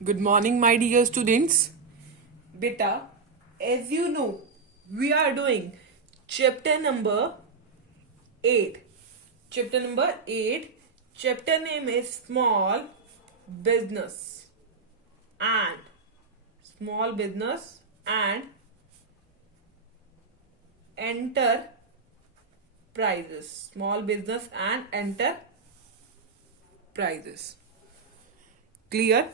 Good morning, my dear students. Beta, as you know, we are doing chapter number 8. Chapter number 8. Chapter name is Small Business and Small Business and Enterprises. Small Business and Enterprises. Clear?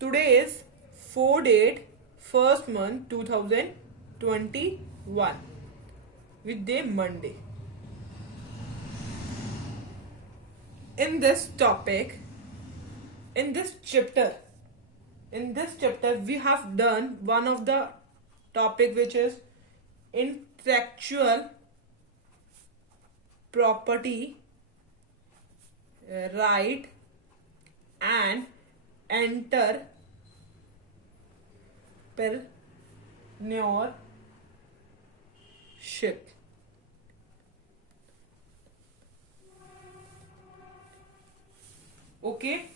Today is 4 date, first month 2021, with day Monday. In this topic, in this chapter, we have done one of the topic which is intellectual property right and entrepreneurship. Okay.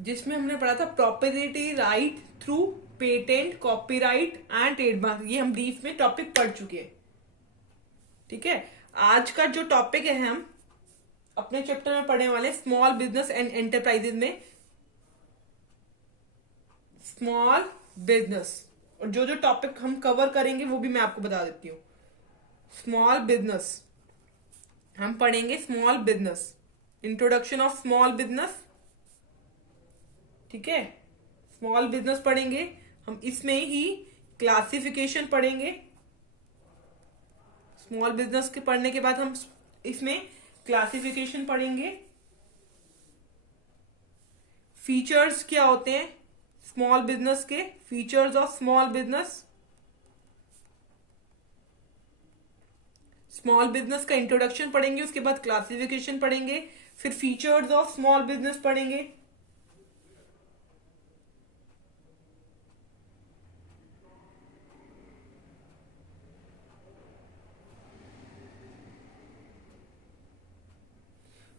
जिसमें हमने पढ़ा था property right through patent, copyright and trademark. ये हम brief में topic पढ़ चुके हैं. ठीक है. आज का जो टॉपिक है हम अपने चैप्टर में पढ़ने वाले स्मॉल बिजनेस एंड एंटरप्राइजेज में स्मॉल बिजनेस, और जो जो टॉपिक हम कवर करेंगे वो भी मैं आपको बता देती हूँ. स्मॉल बिजनेस हम पढ़ेंगे. Small business, introduction of small business. ठीक है. स्मॉल बिजनेस पढ़ेंगे हम. इसमें ही क्लासिफिकेशन पढ़ेंगे. स्मॉल बिजनेस के पढ़ने के बाद हम इसमें क्लासिफिकेशन पढ़ेंगे. फीचर्स क्या होते हैं स्मॉल बिजनेस के, features of small business. Small business का इंट्रोडक्शन पढ़ेंगे, उसके बाद क्लासिफिकेशन पढ़ेंगे, फिर फीचर्स ऑफ स्मॉल बिजनेस पढ़ेंगे.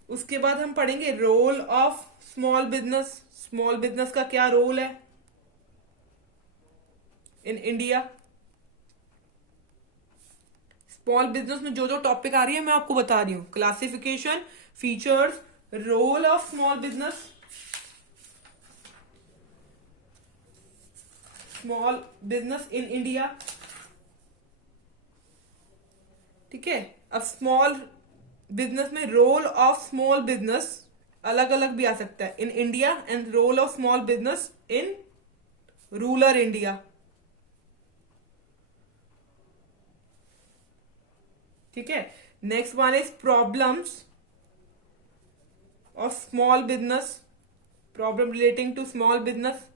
उसके बाद हम पढ़ेंगे role of small business. Small business का क्या रोल है इन इंडिया. स्मॉल बिजनेस में जो जो टॉपिक आ रही है मैं आपको बता रही हूं. Classification, features, role of small business, small business in India. ठीक है. अब स्मॉल बिजनेस में रोल ऑफ स्मॉल बिजनेस अलग अलग भी आ सकता है in India and role of small business in rural India. ठीक है. Next one is problems of small business, problem relating to small business.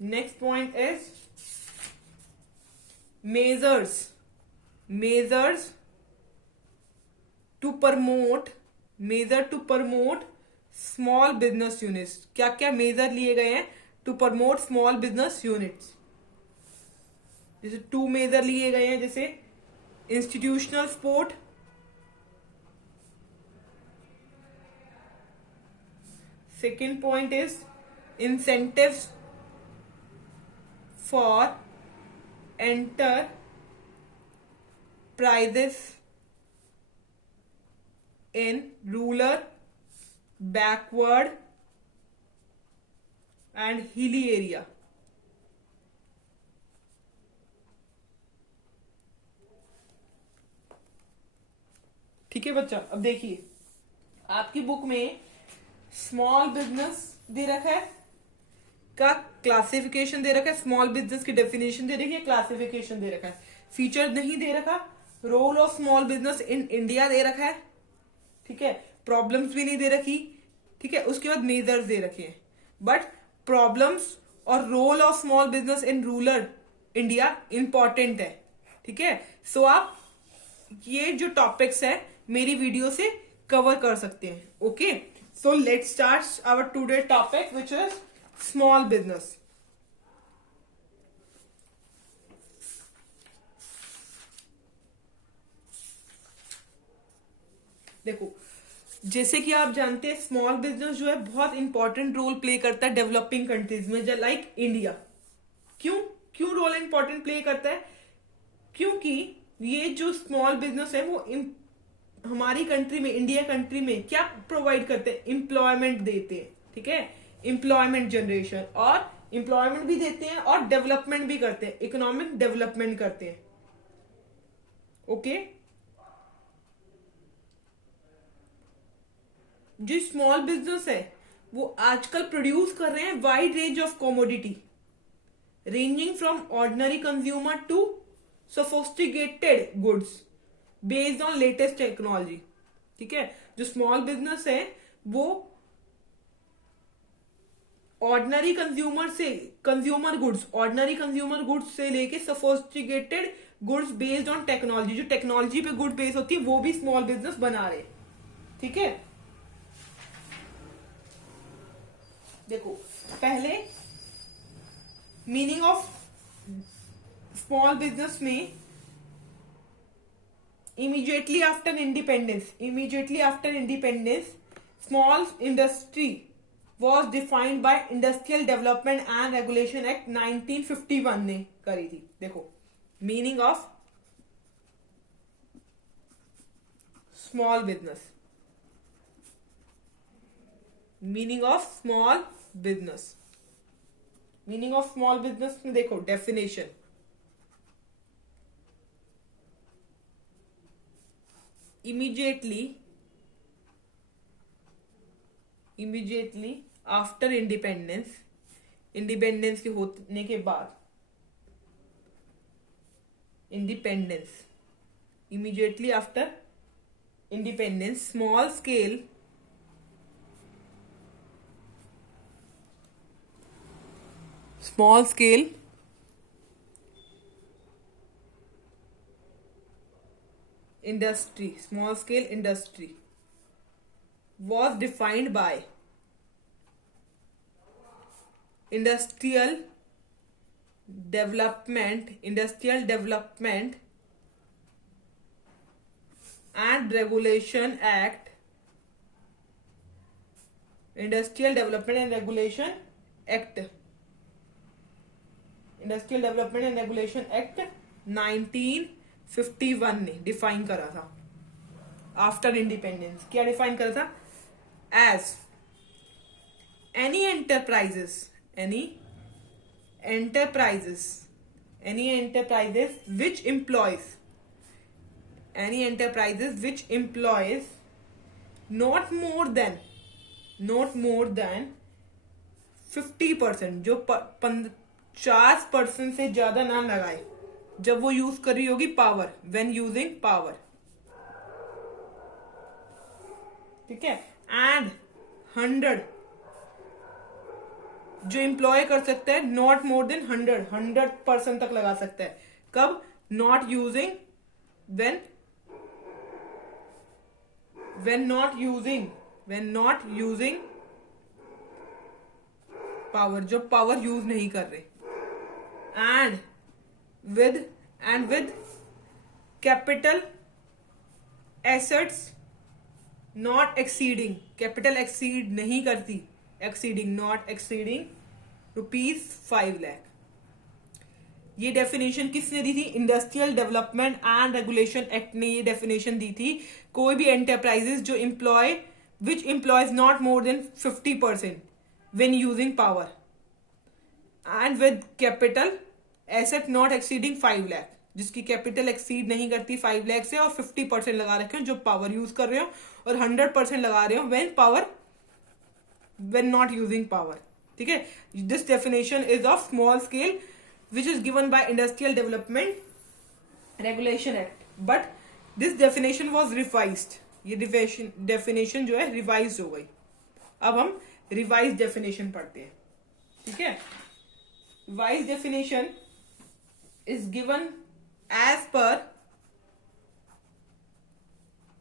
Next point is measures to promote small business units. क्या क्या measure लिए गए हैं to promote small business units. जैसे 2 major लिए गए हैं, जैसे institutional support, second point is incentives for enterprises in rural, backward and hilly area. ठीक है बच्चा. अब देखिए आपकी बुक में स्मॉल बिजनेस दे रखा है का क्लासिफिकेशन दे रखा है, स्मॉल बिजनेस की डेफिनेशन दे रखी है, क्लासिफिकेशन दे रखा है. फीचर नहीं दे रखा. Role of small business in India दे रखा है. ठीक है. प्रॉब्लम्स भी नहीं दे रखी. ठीक है. उसके बाद मेजर्स दे रखे हैं. बट प्रॉब्लम्स और role of small business in rural India important है. ठीक है. सो आप ये जो टॉपिक्स है मेरी वीडियो से कवर कर सकते हैं. Okay. So let's start our today topic, which is small business. देखो, जैसे कि आप जानते हैं स्मॉल बिजनेस जो है बहुत इंपॉर्टेंट रोल प्ले करता है डेवलपिंग कंट्रीज में, लाइक इंडिया. क्यों क्यों रोल इंपॉर्टेंट प्ले करता है? क्योंकि ये जो स्मॉल बिजनेस है वो हमारी कंट्री में, इंडिया कंट्री में क्या प्रोवाइड करते हैं? एम्प्लॉयमेंट देते हैं. ठीक है, एम्प्लॉयमेंट जनरेशन, और एम्प्लॉयमेंट भी देते हैं और डेवलपमेंट भी करते हैं, इकोनॉमिक डेवलपमेंट करते हैं. ओके, जो स्मॉल बिजनेस है वो आजकल प्रोड्यूस कर रहे हैं wide range of commodity, ranging from ordinary consumer to sophisticated goods based on latest technology. ठीक है, जो स्मॉल बिजनेस है वो ऑर्डिनरी कंज्यूमर गुड्स से लेके sophisticated goods based on technology, जो टेक्नोलॉजी पे गुड बेस होती है वो भी स्मॉल बिजनेस बना रहे. ठीक है, देखो पहले मीनिंग ऑफ स्मॉल बिजनेस में, immediately after independence small industry was defined by Industrial Development and Regulation Act 1951 ने करी थी. देखो meaning of small business, meaning of small business में देखो डेफिनेशन. इमीडिएटली आफ्टर इंडिपेंडेंस के होने के बाद, immediately after independence small scale industry was defined by Industrial Development and Regulation Act, Industrial Development and Regulation Act 1951 ने define करा था. After independence क्या डिफाइन करा था? As any enterprises which employs not more than 50%, जो 50% से ज्यादा ना लगाए जब वो यूज कर रही होगी पावर, व्हेन यूजिंग पावर. ठीक है, एंड 100 जो एम्प्लॉय कर सकता है नॉट मोर देन 100% तक लगा सकता है. कब? Not using, when not using power, जो पावर यूज नहीं कर रहे. And with capital assets not exceeding, capital exceed नहीं करती, not exceeding ₹5 lakh. ये डेफिनेशन किसने दी थी? Industrial development and regulation act ने ये डेफिनेशन दी थी. कोई भी एंटरप्राइजेस जो which employs not more than 50% when using power, and with capital asset not exceeding 5 lakh, जिसकी कैपिटल एक्सीड नहीं करती 5 लाख से, और 50% लगा रखे हो जो पावर यूज कर रहे हो, और 100% लगा रहे हो व्हेन नॉट यूजिंग पावर. ठीक है, this definition is of small scale which is given by Industrial Development Regulation Act, but this definition was revised. ये definition जो है रिवाइज हो गई. अब हम रिवाइज डेफिनेशन पढ़ते हैं. ठीक है, revise definition is given as per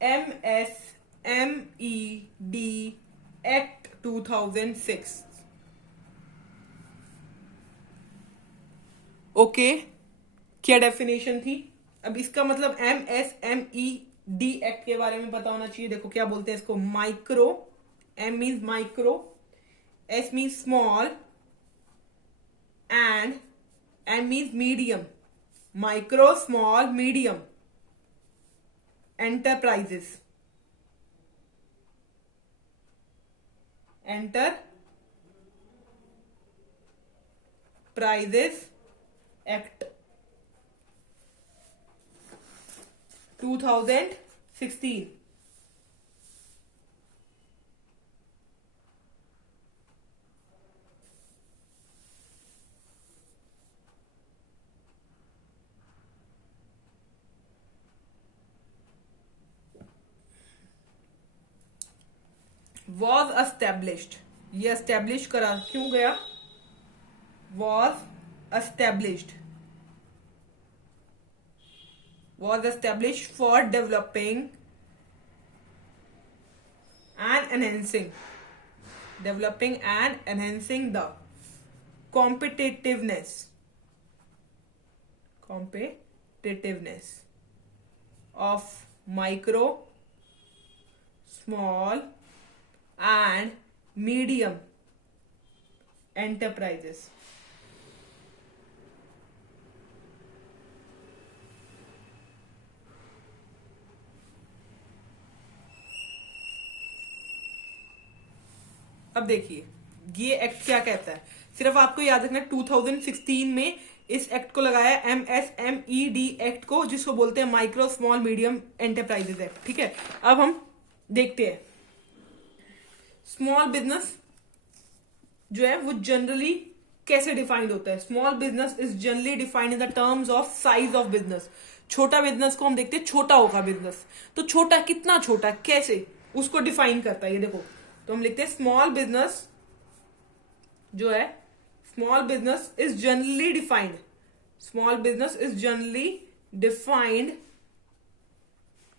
MSMED act 2006। Okay, क्या डेफिनेशन थी? अब इसका मतलब MSMED एक्ट के बारे में पता होना चाहिए। देखो क्या बोलते हैं इसको, micro, M means micro, S means small and M means medium. Micro, small, medium enterprises, enterprises act 2016। Was established, ये एस्टेब्लिश करा क्यों गया? was established for developing and enhancing the competitiveness of micro, small and medium enterprises। अब देखिए ये act क्या कहता है, सिर्फ आपको याद रखना 2016 में इस एक्ट को लगाया, MSMED एक्ट को, जिसको बोलते हैं micro, small, medium enterprises act. ठीक है, अब हम देखते हैं स्मॉल बिजनेस जो है वो जनरली कैसे डिफाइंड होता है। Small business is generally defined in the terms of size of business. छोटा बिजनेस को हम देखते हैं, छोटा होगा बिजनेस, तो छोटा कितना छोटा, कैसे, उसको डिफाइन करता है। ये देखो, तो हम लिखते हैं स्मॉल बिजनेस जो है, small business is generally defined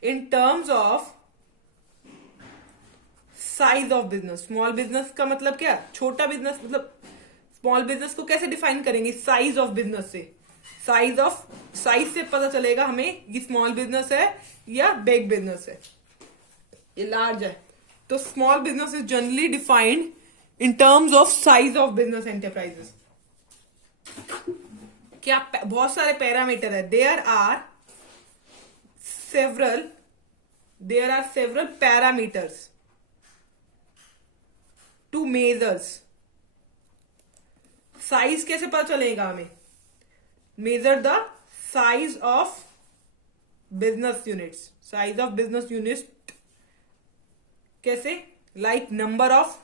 in terms of size of business. Small business का मतलब क्या? छोटा बिजनेस। मतलब स्मॉल बिजनेस को कैसे डिफाइन करेंगे? साइज ऑफ बिजनेस से। साइज से पता चलेगा हमें ये स्मॉल बिजनेस है या बिग बिजनेस है, ये लार्ज है। तो small business is generally defined in terms of size of business enterprises. क्या बहुत सारे पैरामीटर है, there are several parameters to measures. Size कैसे पता चलेगा हमें? Measure the size of business units कैसे? Like number of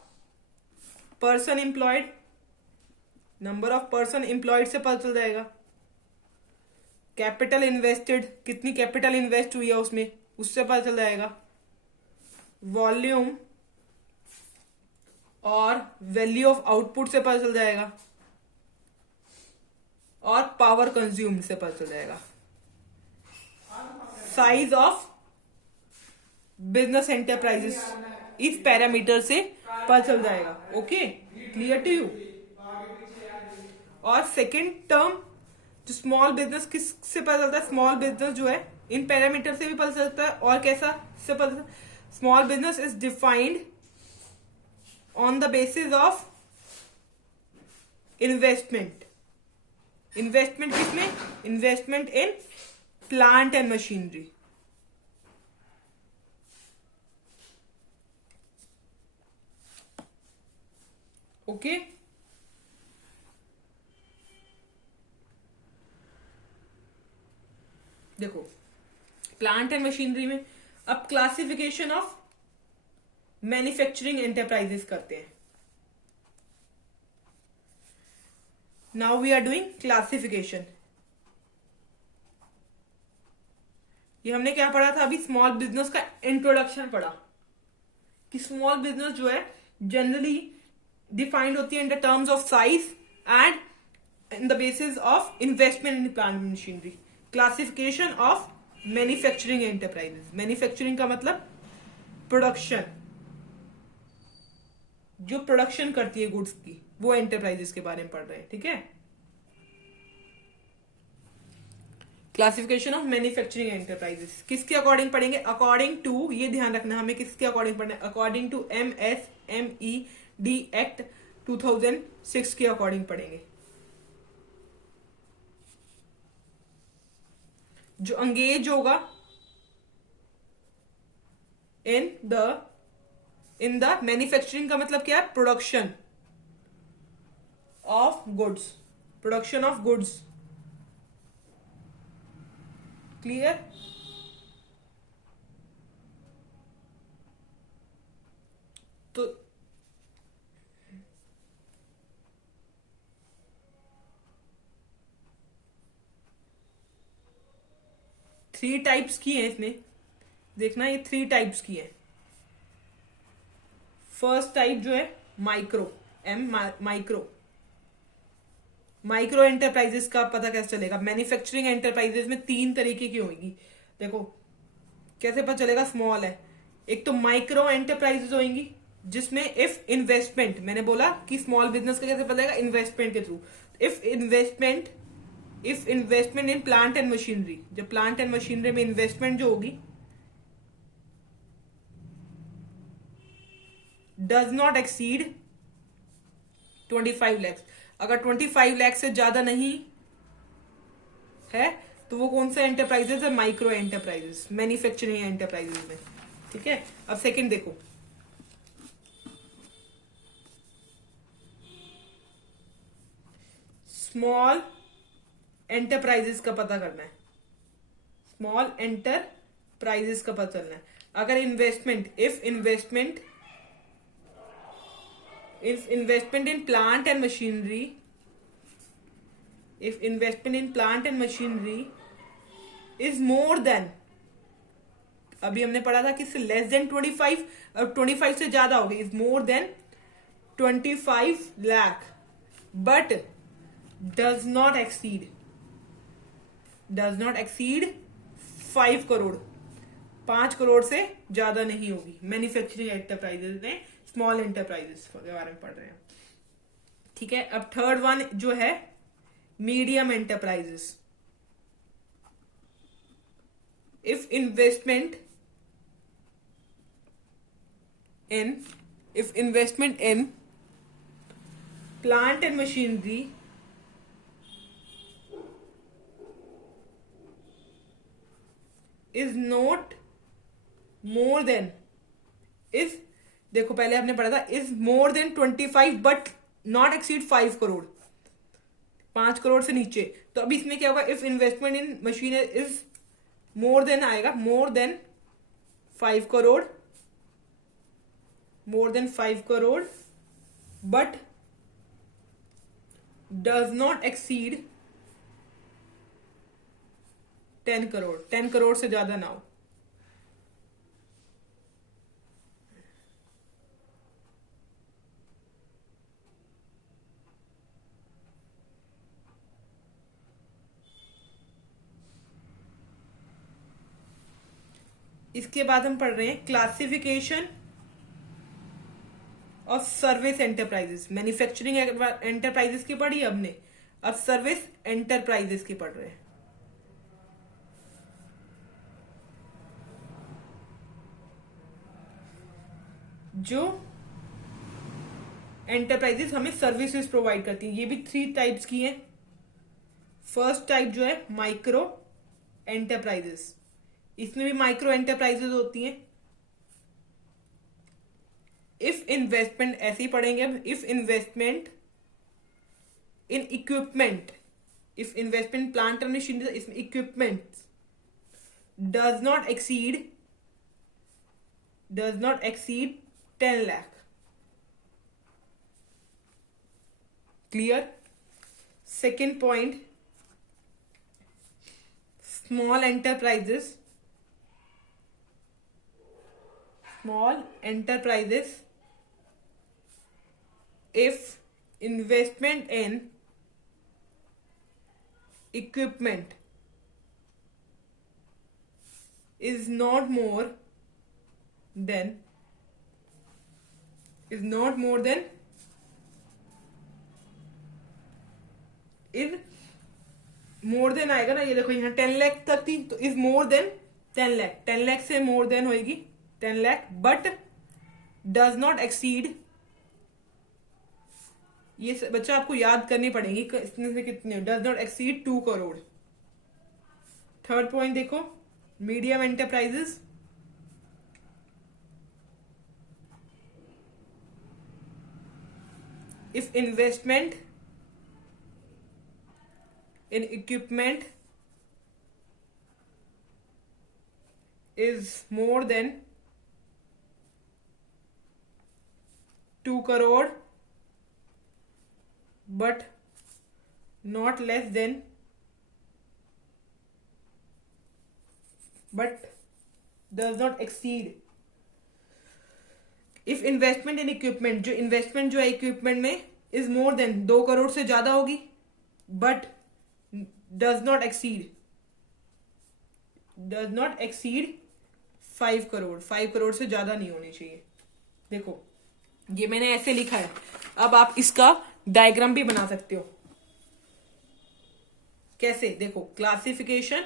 person employed से पता चल जाएगा। कैपिटल इन्वेस्टेड, कितनी कैपिटल इन्वेस्ट हुई है उसमें, उससे पता चल जाएगा। वॉल्यूम और वैल्यू ऑफ आउटपुट से पता चल जाएगा, और पावर कंज्यूम्ड से पता चल जाएगा। साइज ऑफ बिजनेस एंटरप्राइजेस इस पैरामीटर से पता चल जाएगा। Okay, clear to you? और सेकेंड टर्म जो स्मॉल बिजनेस किससे पता चलता है? स्मॉल बिजनेस जो है इन पैरामीटर से भी पता चलता है, और कैसा से पता चलता है? Small business is defined on the basis of investment किसमें? Investment in plant and machinery. Okay, देखो प्लांट एंड मशीनरी में अब क्लासिफिकेशन ऑफ मैन्युफैक्चरिंग एंटरप्राइजेस करते हैं। Now we are doing classification. ये हमने क्या पढ़ा था अभी? स्मॉल बिजनेस का इंट्रोडक्शन पढ़ा कि स्मॉल बिजनेस जो है जनरली डिफाइंड होती है in the terms of size and in the basis of investment in plant machinery. Classification of manufacturing enterprises. Manufacturing का मतलब प्रोडक्शन, जो प्रोडक्शन करती है गुड्स की, वो एंटरप्राइजेस के बारे में पढ़ रहे हैं, ठीक है। क्लासिफिकेशन ऑफ मैन्युफैक्चरिंग एंटरप्राइजेस किसके अकॉर्डिंग पढ़ेंगे? अकॉर्डिंग टू, ये ध्यान रखना हमें किसके अकॉर्डिंग पढ़ना है, अकॉर्डिंग टू MSMED एक्ट 2006 के अकॉर्डिंग पढ़ेंगे। जो अंगेज होगा इन द मैन्युफैक्चरिंग का मतलब क्या है? Production of goods, production of goods, clear. तो थ्री टाइप्स की है इसमें, देखना ये थ्री टाइप्स की है। फर्स्ट टाइप जो है माइक्रो, माइक्रो एंटरप्राइजेस का पता कैसे चलेगा? मैन्युफैक्चरिंग एंटरप्राइजेस में तीन तरीके की होगी, देखो कैसे पता चलेगा स्मॉल है। एक तो माइक्रो एंटरप्राइजेस होंगी जिसमें इफ इन्वेस्टमेंट, मैंने बोला कि स्मॉल बिजनेस का कैसे पता चलेगा? इन्वेस्टमेंट के through. If investment in plant and machinery, जब प्लांट एंड मशीनरी में इन्वेस्टमेंट जो होगी डज नॉट एक्सीड 25 लैक्स, अगर 25 लाख से ज्यादा नहीं है तो वो कौन सा एंटरप्राइजेस है? माइक्रो एंटरप्राइजेस, मैन्युफैक्चरिंग एंटरप्राइजेस में, ठीक है। अब सेकंड देखो, स्मॉल एंटरप्राइजेस का पता करना है, स्मॉल एंटरप्राइजेस का पता चलना है। अगर if investment in plant and machinery, if investment in plant and machinery is more than, अभी हमने पढ़ा था कि लेस देन 25 और 25 से ज्यादा होगी, is more then 25 lakh but does not exceed 5 crore, 5 crore से ज्यादा नहीं होगी। मैन्युफैक्चरिंग एंटरप्राइजेस में स्मॉल एंटरप्राइजेस के बारे में पढ़ रहे हैं, ठीक है। अब थर्ड वन जो है medium enterprises, if investment in plant and machinery is not more than, is, देखो पहले हमने पढ़ा था is more than 25 but not exceed 5 crore, 5 crore से नीचे। तो अब इसमें क्या होगा? If investment in machine is more than आएगा, more than 5 crore, more than 5 crore but does not exceed 10 crore, 10 crore से ज्यादा ना हो। इसके बाद हम पढ़ रहे हैं classification of service enterprises. Manufacturing enterprises की पढ़ी हमने, अब सर्विस एंटरप्राइजेस की पढ़ रहे हैं। जो एंटरप्राइजेस हमें सर्विसेज प्रोवाइड करती हैं, ये भी 3 टाइप्स की हैं। फर्स्ट टाइप जो है माइक्रो एंटरप्राइजेस, इसमें भी माइक्रो एंटरप्राइजेस होती हैं। इफ इन्वेस्टमेंट, ऐसे ही पढ़ेंगे अब, if investment in equipment, if investment plant and machinery, इसमें equipment does not exceed 10 lakh, clear. Second point, small enterprises if investment in equipment is not more than is not more than, is more than आएगा ना, ये देखो यहाँ 10 लाख तक थी तो is more than 10 lakh, 10 lakh से मोर देन होएगी 10 lakh, but does not exceed, ये बच्चा आपको याद करनी पड़ेगी इसमें से कितने, does not exceed 2 crore. Third point देखो, medium enterprises, if investment in equipment is more than 2 crore but not less than, but does not exceed, if investment in equipment, जो investment जो है equipment में is more than 2 करोड़ से ज्यादा होगी, but does not exceed 5 crore, 5 crore से ज्यादा नहीं होनी चाहिए। देखो ये मैंने ऐसे लिखा है, अब आप इसका डायग्राम भी बना सकते हो। कैसे, देखो क्लासिफिकेशन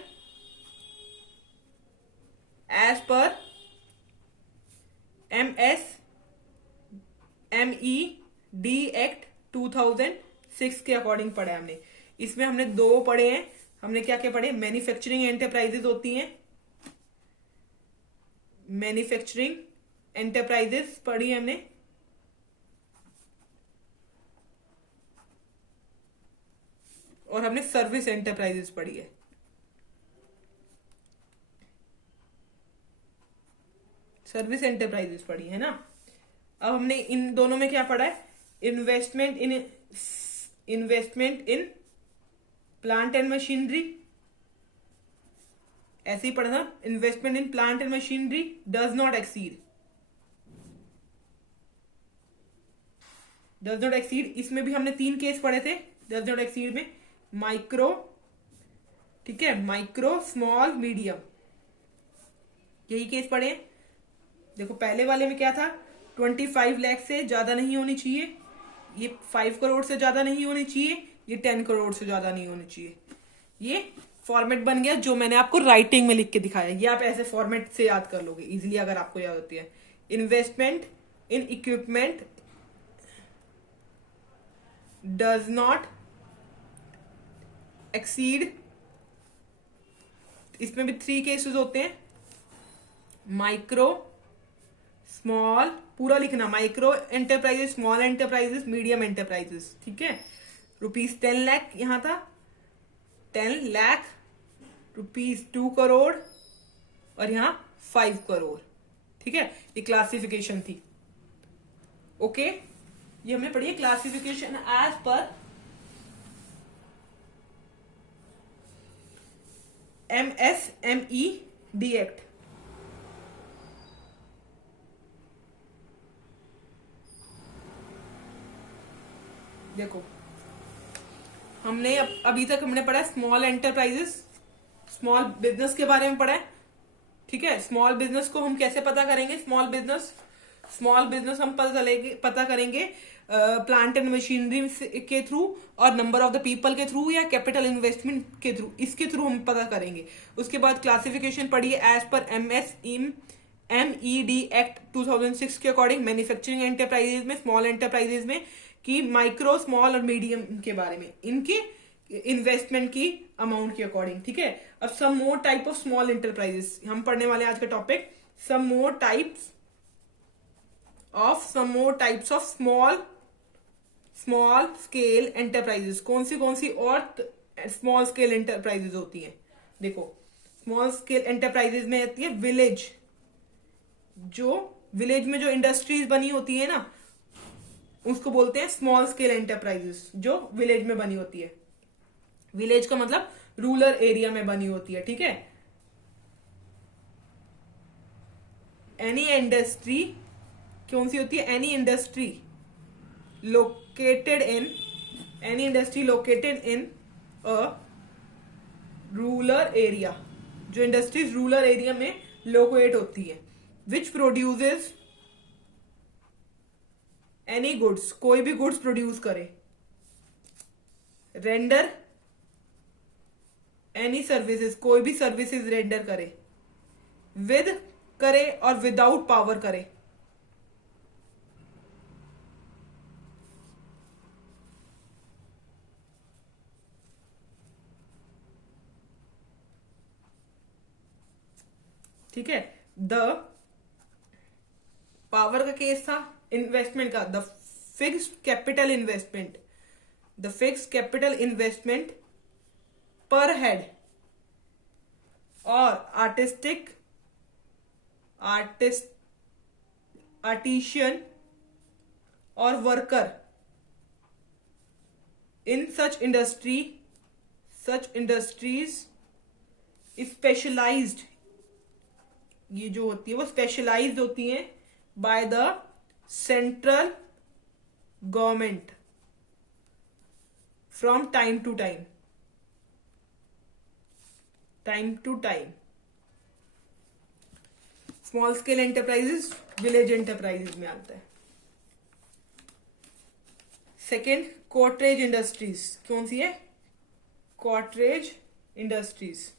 एज पर MSMED एक्ट 2006 के अकॉर्डिंग पढ़ा है हमने। इसमें हमने 2 पढ़े हैं, हमने क्या क्या पढ़े, मैन्युफैक्चरिंग एंटरप्राइजेस होती हैं, मैन्युफैक्चरिंग एंटरप्राइजेस पढ़ी हमने, और हमने सर्विस एंटरप्राइजेस पढ़ी है। सर्विस एंटरप्राइजेस पढ़ी है ना। अब हमने इन दोनों में क्या पढ़ा है, investment in plant and machinery, ऐसे ही पढ़ना, investment in plant and machinery does not exceed, इसमें भी हमने 3 केस पढ़े थे डज नॉट एक्सीड में, माइक्रो, ठीक है, माइक्रो, स्मॉल, मीडियम, यही केस पढ़े। देखो पहले वाले में क्या था, 25 लाख से ज्यादा नहीं होनी चाहिए, ये 5 करोड़ से ज्यादा नहीं होनी चाहिए, ये 10 करोड़ से ज्यादा नहीं होनी चाहिए। ये फॉर्मेट बन गया जो मैंने आपको राइटिंग में लिख के दिखाया, ये आप ऐसे फॉर्मेट से याद कर लोगे इजीली अगर आपको याद होती है। Investment in equipment does not exceed, इसमें भी 3 केसेस होते हैं, माइक्रो, स्मॉल, पूरा लिखना, micro enterprises, small enterprises, medium enterprises, ठीक है। ₹10 लाख यहां था, 10 लाख, ₹2 करोड़, और यहां 5 करोड़, ठीक है। ये क्लासिफिकेशन थी, ओके। ये हमने पढ़ी है क्लासिफिकेशन एज पर MSMED एक्ट। देखो हमने अभी तक हमने पढ़ा स्मॉल एंटरप्राइजेस, स्मॉल बिजनेस के बारे में पढ़ा है, ठीक है। स्मॉल बिजनेस को हम कैसे पता करेंगे, स्मॉल बिजनेस हम पता करेंगे प्लांट एंड मशीनरी के थ्रू और नंबर ऑफ द पीपल के थ्रू या कैपिटल इन्वेस्टमेंट के थ्रू, इसके थ्रू हम पता करेंगे। उसके बाद क्लासिफिकेशन पढ़िए एज पर MSMED एक्ट 2006 के अकॉर्डिंग, मैन्युफैक्चरिंग एंटरप्राइजेज में, स्मॉल एंटरप्राइजेज में, कि माइक्रो, स्मॉल और मीडियम के बारे में, इनके इन्वेस्टमेंट की अमाउंट के अकॉर्डिंग, ठीक है। अब some more type of small enterprises हम पढ़ने वाले आज का topic, some more types of small scale enterprises. कौन सी और स्मॉल स्केल एंटरप्राइजेस होती हैं, देखो स्मॉल स्केल एंटरप्राइजेस में आती है विलेज में जो इंडस्ट्रीज बनी होती है ना, उसको बोलते हैं स्मॉल स्केल एंटरप्राइजेस, जो विलेज में बनी होती है। विलेज का मतलब रूरल एरिया में बनी होती है, ठीक है। एनी इंडस्ट्री कौन सी होती है, any industry located in a rural area, जो इंडस्ट्रीज रूरल एरिया में लोकेट होती है, विच प्रोड्यूसेस एनी गुड्स, कोई भी गुड्स प्रोड्यूस करे। रेंडर एनी सर्विसेज, कोई भी सर्विसेज रेंडर करे। विद करे और विदाउट पावर करे। ठीक है। द पावर का केस था, इन्वेस्टमेंट का, the fixed capital investment, the fixed capital investment पर हेड और आर्टिशियन और worker in such industries specialized, ये जो होती है वो स्पेशलाइज्ड होती है by the central government from time to time. Small scale enterprises village enterprises में आता है। Second, cottage industries. कौन सी है? Cottage industries.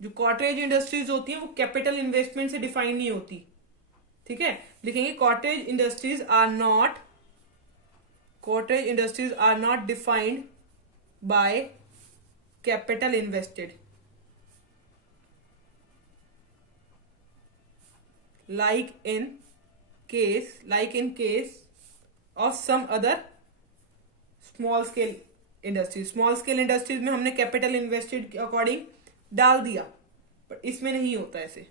जो कॉटरेज इंडस्ट्रीज होती है वो कैपिटल इन्वेस्टमेंट से डिफाइन नहीं होती। ठीक है, लिखेंगे cottage industries are not defined by capital invested, like in case of some other small scale industries। Small scale industries में हमने कैपिटल इन्वेस्टेड के अकॉर्डिंग डाल दिया, पर इसमें नहीं होता ऐसे।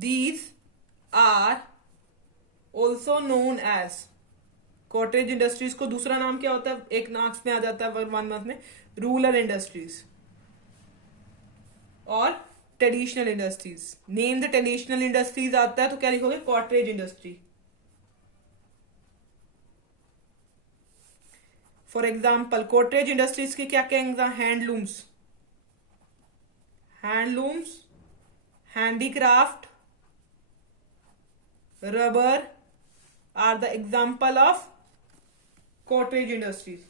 These are also known as, cottage industries को दूसरा नाम क्या होता है? एक मार्क्स में आ जाता है, 1 मार्क्स में, रूरल इंडस्ट्रीज और traditional industries. Name the traditional industries आता है तो क्या लिखोगे? Cottage industry. For example cottage industries के क्या क्या exam? Handlooms, handicraft, rubber are the example of cottage industries.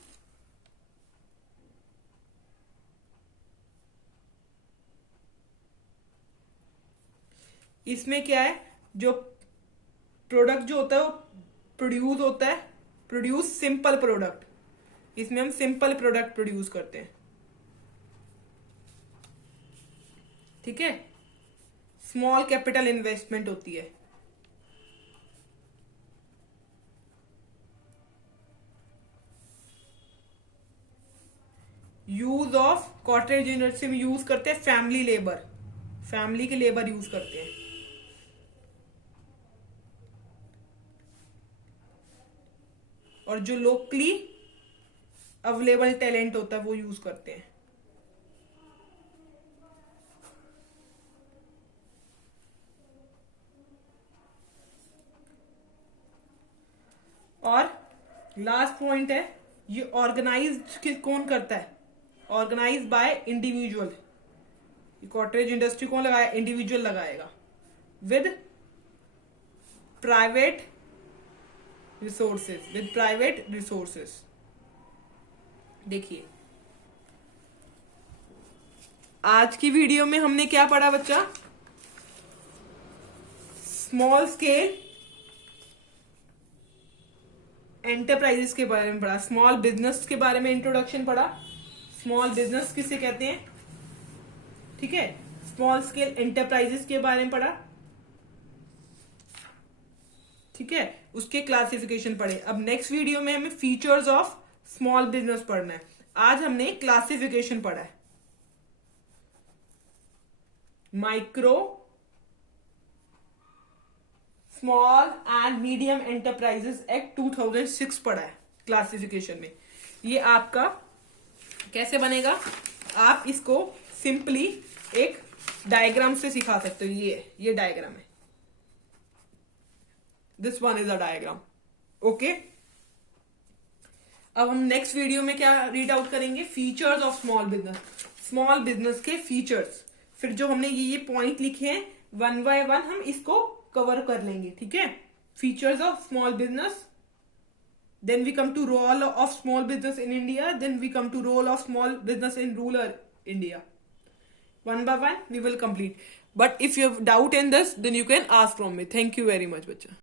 इसमें क्या है, जो प्रोडक्ट जो होता है वो प्रोड्यूस होता है, प्रोड्यूस सिंपल प्रोडक्ट। इसमें हम सिंपल प्रोडक्ट प्रोड्यूस करते हैं। ठीक है, स्मॉल कैपिटल इन्वेस्टमेंट होती है। यूज ऑफ कॉटरेज इंडस्ट्री में यूज करते हैं फैमिली लेबर, फैमिली के लेबर यूज करते हैं। और जो लोकली अवेलेबल टैलेंट होता है वो यूज करते हैं। और लास्ट पॉइंट है, ये ऑर्गेनाइज्ड कौन करता है? Organise by individual. Cottage industry कौन लगाया? इंडिविजुअल लगाएगा। With private resources. देखिए आज की वीडियो में हमने क्या पढ़ा बच्चा? स्मॉल स्केल एंटरप्राइजेस के बारे में पढ़ा, स्मॉल बिजनेस के बारे में इंट्रोडक्शन पढ़ा। स्मॉल बिजनेस किसे कहते हैं? ठीक है, स्मॉल स्केल एंटरप्राइजेस के बारे में पढ़ा। ठीक है, उसके क्लासिफिकेशन पढ़े। अब नेक्स्ट वीडियो में हमें फीचर्स ऑफ स्मॉल बिजनेस पढ़ना है। आज हमने क्लासिफिकेशन पढ़ा है। Micro, small and medium enterprises act 2006 पढ़ा है क्लासिफिकेशन में। ये आपका कैसे बनेगा? आप इसको सिंपली एक डायग्राम से सिखा सकते हो। ये डायग्राम है, this one is a diagram. Okay, अब हम नेक्स्ट वीडियो में क्या रीड आउट करेंगे? Features of small business, small business के फीचर्स। फिर जो हमने ये पॉइंट लिखे हैं वन बाय वन हम इसको कवर कर लेंगे, ठीक है। Features of small business, then we come to role of small business in India, then we come to role of small business in rural India. One by one we will complete, but if you have doubt in this then you can ask from me. Thank you very much बच्चा।